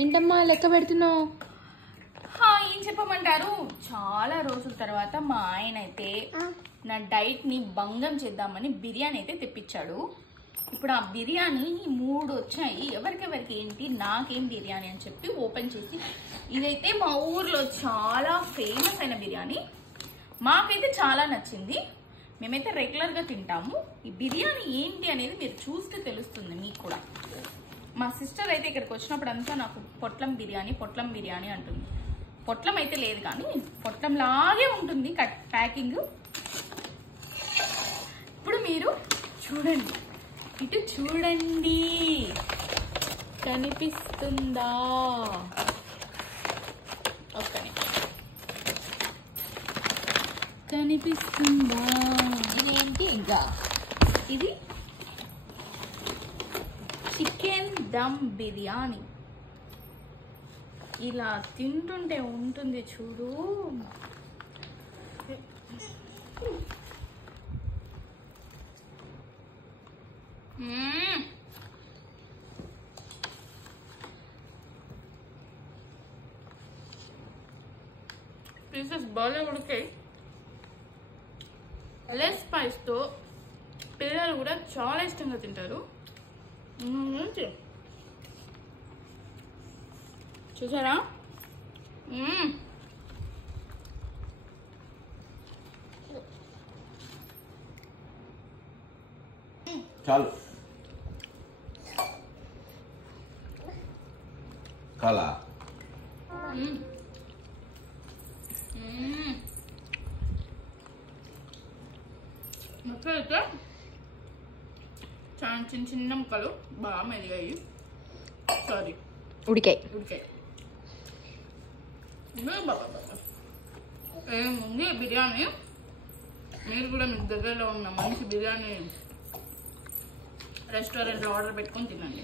ఏంటమ్మా లెక్క పెడుతున్నావు? ఏం చెప్పమంటారు, చాలా రోజుల తర్వాత మా ఆయన అయితే నా డైట్ ని భంగం చేద్దామని బిర్యానీ అయితే తెప్పించాడు. ఇప్పుడు ఆ బిర్యానీ 3 వచ్చాయి. ఎవరికెవరికి ఏంటి, నాకేం బిర్యానీ అని చెప్పి ఓపెన్ చేసి, ఇదైతే మా ఊర్లో చాలా ఫేమస్ అయిన బిర్యానీ, మాకైతే చాలా నచ్చింది. మేమైతే రెగ్యులర్గా తింటాము. ఈ బిర్యానీ ఏంటి అనేది మీరు చూస్తే తెలుస్తుంది మీకు కూడా. మా సిస్టర్ అయితే ఇక్కడికి వచ్చినప్పుడు అంతా నాకు పొట్లం బిర్యానీ అంటుంది. పొట్లం అయితే లేదు కానీ పొట్లం లాగే ఉంటుంది ప్యాకింగ్. ఇప్పుడు మీరు చూడండి, ఇటు చూడండి, కనిపిస్తుందా? ఓకే, కనిపిస్తుందా? ఇదేంటి ఇంకా? ఇది చికెన్ దమ్ బిర్యానీ. ఇలా తింటుంటే ఉంటుంది చూడు. పీసెస్ బాగా ఉడికాయి. లెస్ స్పైస్తో పిల్లలు కూడా చాలా ఇష్టంగా తింటారు. చూసారా? చాలు చాలా ముక్కలైతే చాలా చిన్న ముక్కలు బాగా మెరిగాయి. సారీ, ఉడికాయి. ఏముంది బిర్యానీ. మీరు కూడా మీకు దగ్గరలో ఉన్న మంచి బిర్యానీ రెస్టారెంట్లో ఆర్డర్ పెట్టుకొని తినండి.